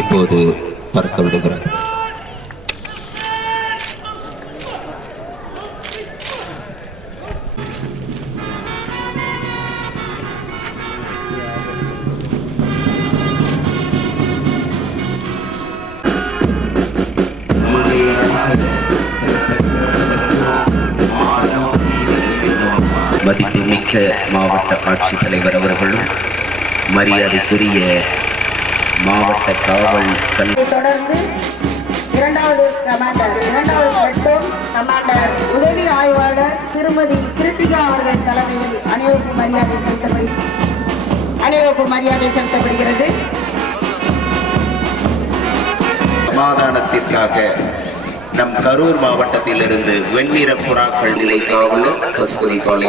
இப்போது பறக்க விடுகிறார். மதிப்புமிக்க மாவட்ட ஆட்சித்தலைவர் அவர்களும் மரியாதைக்குரிய மாவட்ட காவல் தொடர்ந்து இரண்டாவது பிளட்டூன் கமாண்டர் உதவி ஆய்வாளர் திருமதி கிருத்திகா அவர்கள் தலைமையில் அணிவகுப்பு மரியாதை செலுத்தப்படுகிறது. சமாதானத்திற்காக நம் கரூர் மாவட்டத்திலிருந்து வெண்ணிற புறாக்கள் நிலை காவலர் கஸ்தூரி காலை